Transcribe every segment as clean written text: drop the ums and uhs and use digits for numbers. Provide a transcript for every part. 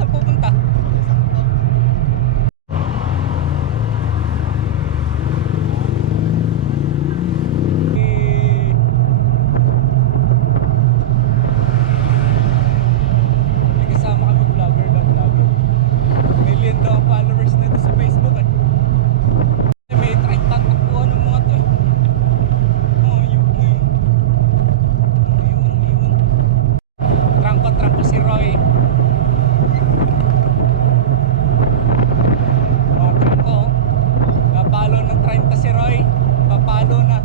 Saan pupunta? May kasama kami vlogger daw, vlogger. Million daw ang followers nito sa Facebook eh. May 30 takbuhan ng mga to eh. Oh, yun. Trangko si Roy. Oh, trangko. Napalo ng 30 si Roy. Papalo na.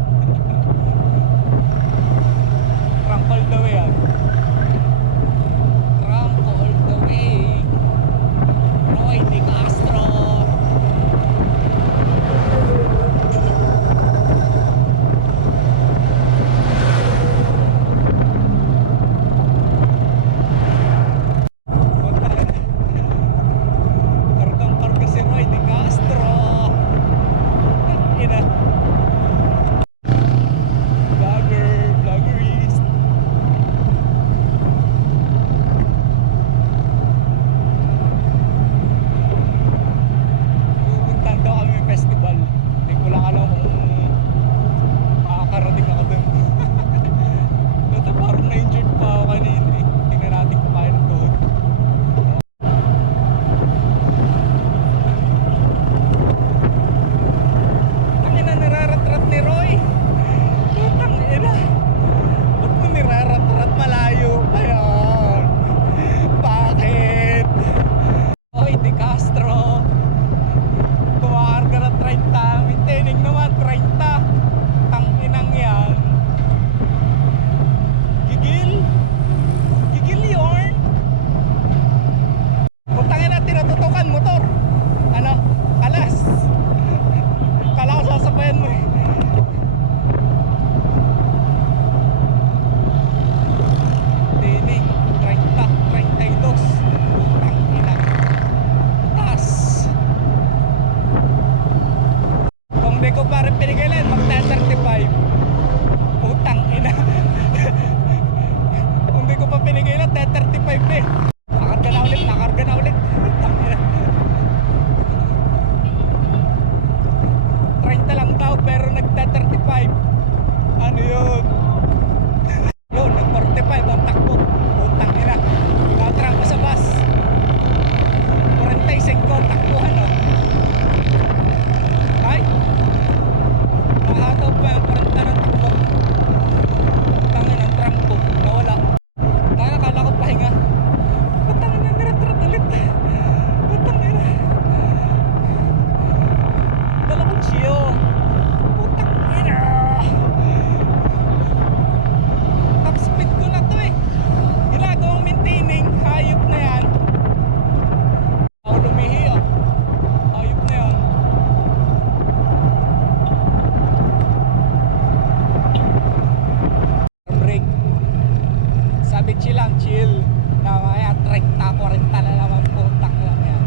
Trangko all the way yan. Trangko all the way. Roy de Castro. Kargang-karga si Roy de Castro. Ina. Vloggerist. Pupuntahan daw kami may festival. Hindi ko lang alam kung makakarating ako dun. Dito parang na-injured pa ako kanina eh. Tingnan natin kung kaya ng tuhod. Tangina, nirarat-rat ni Roy. Putang ina. Ba't mo nirarat-rat? Malayo pa yan. Bakit? Roy de Castro. Kumakarga ng 30. Maintaining naman 30. Tanginang yan. Gigil yarn. Putang ina, tinatutukan motor. Ano? Kalas. Kala ko sasabayan mo eh. Tinig 30, 32. Putang ina. Tas. Kung di ko pa rin pinigilan, magta-35. Putang ina. Kung di ko pa pinigilan, 35 eh. Nakarga na ulit. Putang ina. 30 lang daw pero nagta-35. Ano yun? Yun, nag-45 ang takbo. Putang ina. Nakatrangka sa bus. 45 takbuhan oh. Ay! Nakahataw pa yung 40 ng takbo. Putang ina, ang trangko. Nawala. Nakakala ko pahinga. Putang ina, nirat-rat ulit. Putang ina. Dalawang siyo. Putang ina. Top speed ko na to eh. Ginagawang maintaining. Hayop na yan. Ako lumihi ah. Hayop na yan. Break. Sabi chill lang, chill. Namaya 30, 40 na naman. Putang lang yan.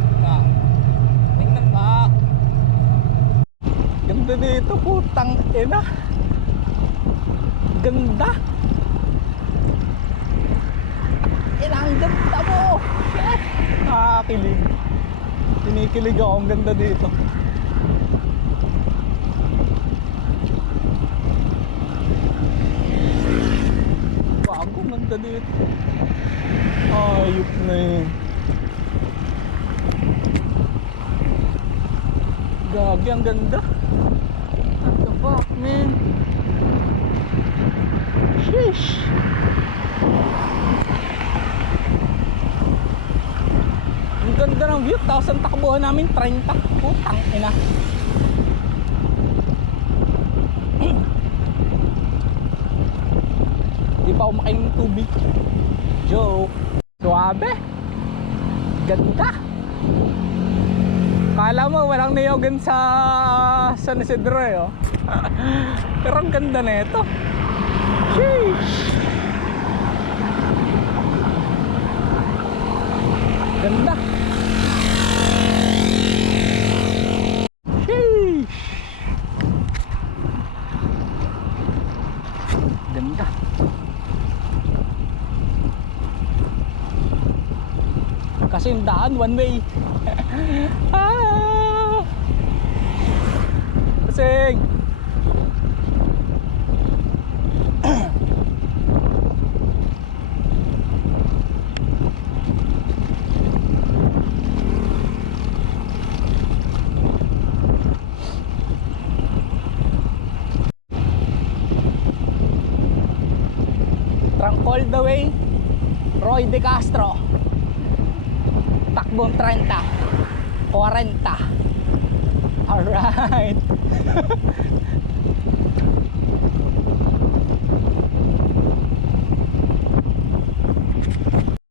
Tingnan ba? Ganda dito, putang ina. Ganda. Ina, ang ganda mo. Nakakilig. Kinikilig ako, ang ganda dito. Bago, ganda dito. Ayup na yun. Gagi, ang ganda. What the fuck, man? Sheesh. Ang ganda ng view. Tapos ang takbuhan namin 30. Putang ina. Di pa ako makain ng tubig. Joke. Suabe. Ganda. Kala mo walang niyogan sa San Isidro eh oh. Pero ang ganda na ito. Sheesh. Ganda. Sheesh. Kasi yung daan one way. Ah! Kasing! Trunk all the way, Roy De Castro. Takbong 30, 40. Alright.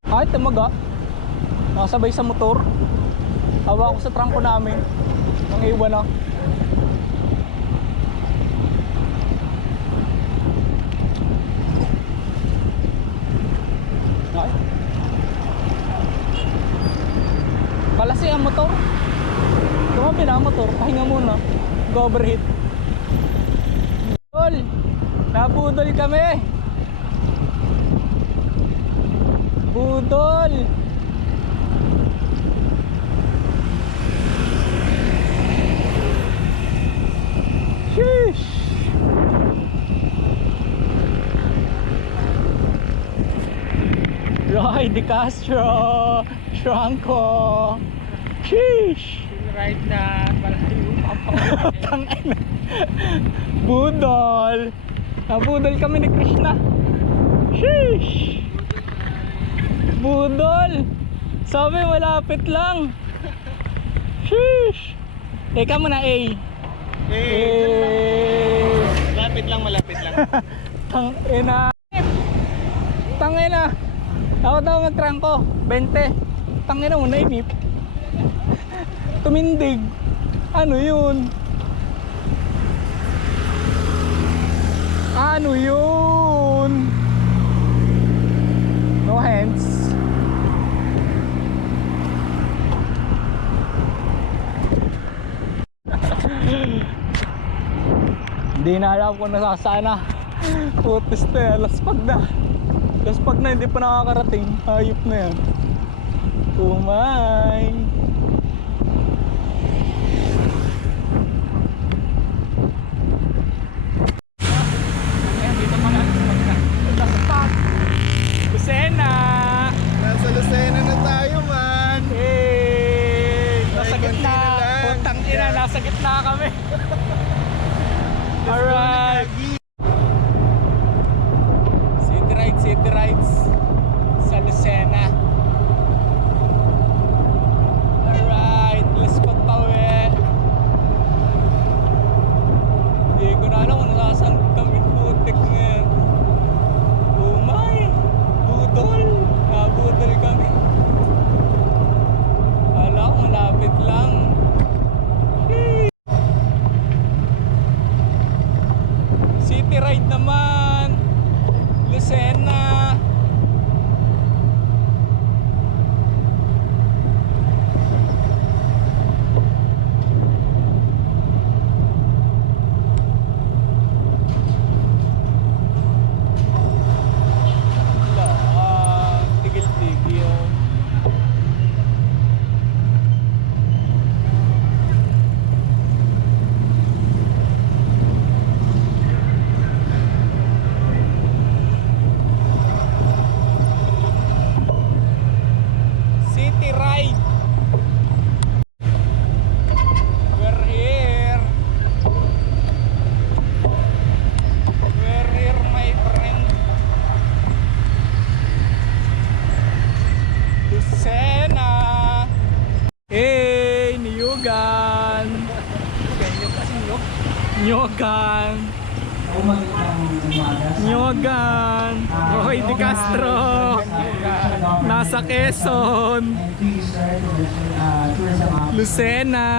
Ay, tamaga. Nakasabay sa motor. Hawa ko sa trangko namin. Nangiwan na. Ay. Palasi ang motor. Tumabi na ang motor. Pahinga muna. Go-overheat. Budol! Nabudol kami! Budol! Sheesh! Roy De Castro! Trangko! Sheesh! Right na palayo. Tangina. Budol. Nabudol kami ni Krishna. Sheesh. Budol. Sabi malapit lang. Sheesh. Teka muna A. Malapit lang, malapit lang. Tangina. Tangina. Ako daw magtrangko 20. Tangina mo na inip. Tumindig. Ano yun? Ano yun? No hands. Hindi na alam kung nasasana. Putis na yan. Laspag na. Laspag na, hindi pa nakakarating. Hayop na yan. Umay. Lucena! Nasa Lucena na tayo, man. Hey! Nasa Ay, gitna. konti na lang. Puntang ina, Yeah. nasa gitna kami. Alright. City rides sa Lucena. Alright, let's pagpawi. Hindi ko na alam kung nasasaan kami. Putik ngayon. Umay! Budol! Nabudol kami. Wala ko, malapit lang. City ride naman. Lucena. Tigil-tigil. City ride. We're here. We're here, my friend. Lucena. Hey, Niyugan. Nyogan. Nyogan. Roy De Castro. Nasa Quezon. Lucena.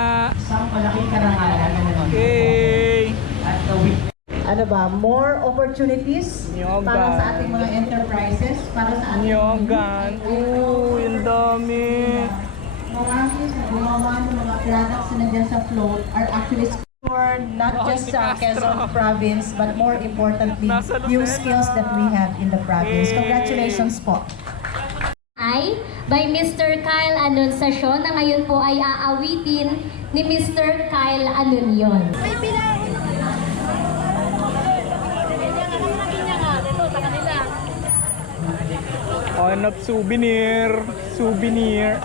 Hey. Ano ba, more opportunities Yoga. para sa ating mga enterprises, para sa ating Nyogan. Yung dami. marami sa mga products na nandiyan sa float are actually for not Roy just De sa Castro. Quezon province but more importantly Nasa yung Lucena. skills that we have in the province. Yay. Congratulations po. Bahay by Mr. Kyle Anunciacion na ngayon po ay aawitin ni Mr. Kyle Anuncion. Hanap souvenir. Souvenir.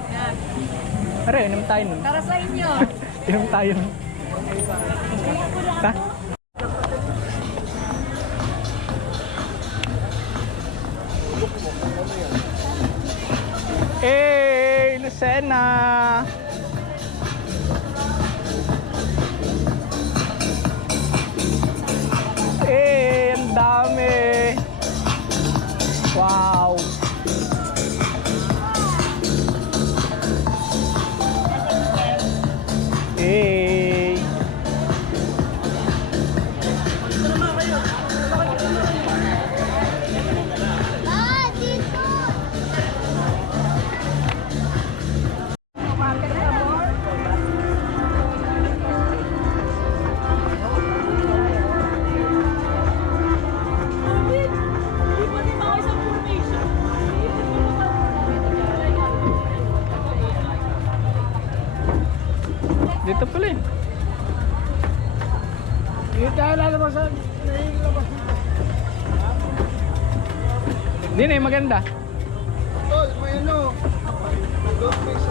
Are, inom tayo nun. Para sa inyo. Inom tayo nun. Ha? Hey, Lucena! Hey, ang dami! Wow! Hey! Dito pala eh. Hindi tayo lalabasan. Hindi na maganda. Tol, may ano. Don't miss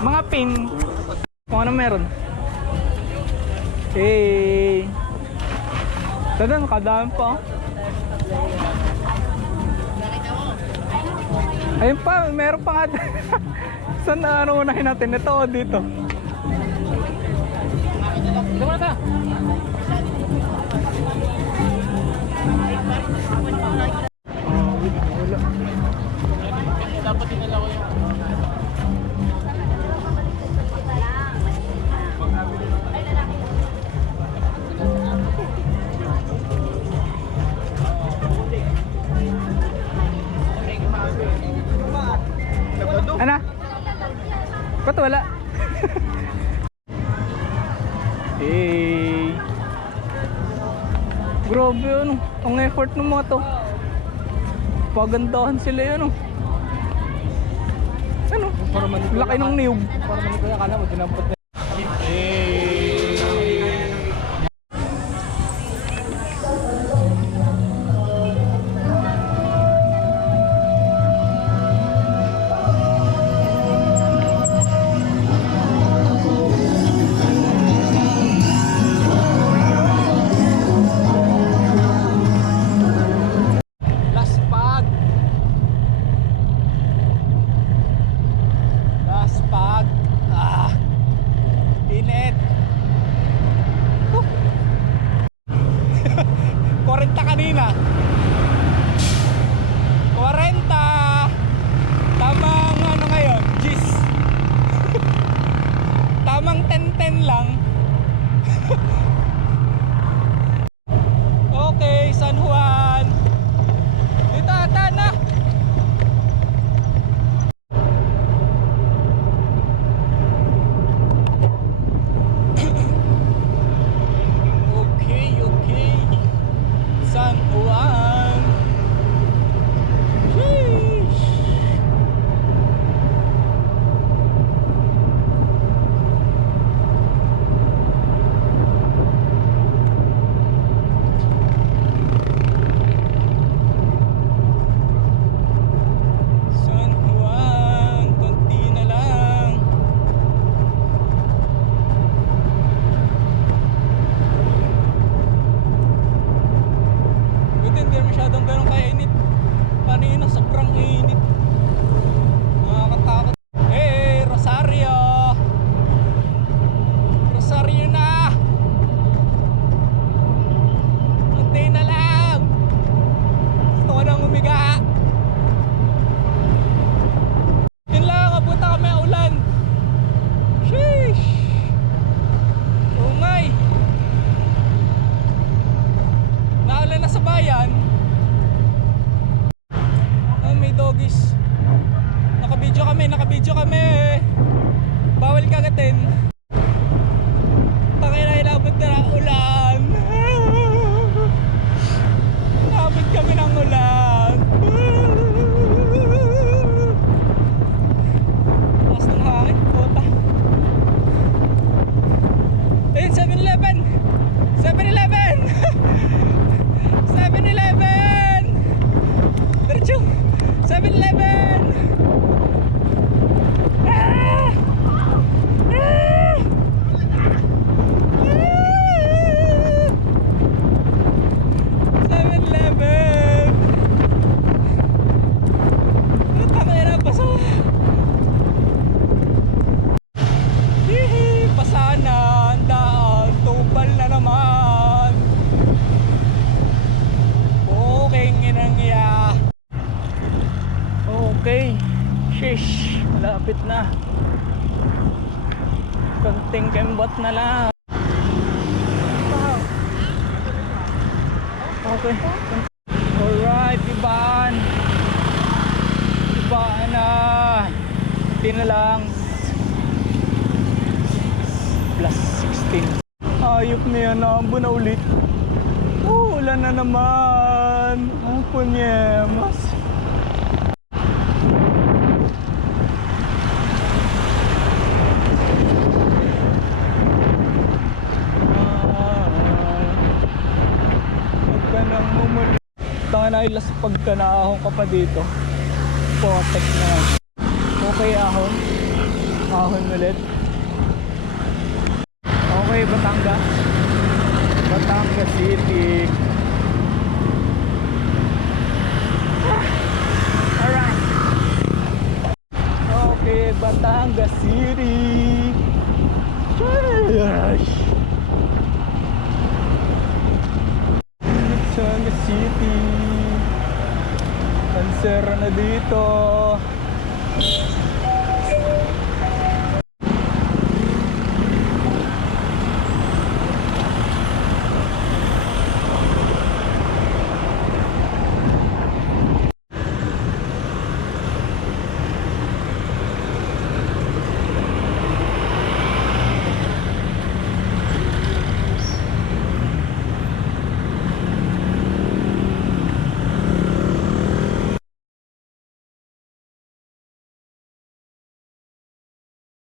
Mga pin. Kung ano meron. Hey! Tada, nakadaan pa. Ayun pa, meron pa nga. Saan na ano unahin natin? Ito o dito? Diba na? Dapat dinala ko yung Ano? Ba't wala? Hey! Grabe ano, ang effort ng mga to. Pagandahan sila yun oh. Ano? Laki ng niyog. para manikuya ka na mo, dinampot na. Laspag. Laspag. Ah. Init. 40 kanina. 40. Tamang ano ngayon? Gis. Tamang 10-10 lang. Okay, San Juan. Dito ata na. Okay, okay. San Juan. Sheesh. San Juan, konti na lang. Buti hindi masyadong ganun kainit. Kanina sobrang init. Nakakatakot. Hey, Rosario! Rosario na! Konti na lang! Gusto ko nang umiga. Yun lang, abuta kami ang ulan. Sheesh! Umay! Naulan na sa bayan. Oh, may doggies. Nakabidyo kami. Bawal kagatin. Tangina, inabot na ng ulan. Sheesh, malapit na. Konting kembot na lang. Wow. Okay. Alright, Iban. Ibaan na. Hindi na lang. Plus 16. Ayok na yan. Naambo na ulit. Ulan na naman. Ang punyemas. Huwag ka nang mumuli. Tanga na ilas pagka naahon ka pa dito. Potek na yan. Okay, ahon. Ahon ulit. Okay, Batangas. Batangas City. Alright. Okay, Batangas City. Yes. Batangas City. Lansera na dito.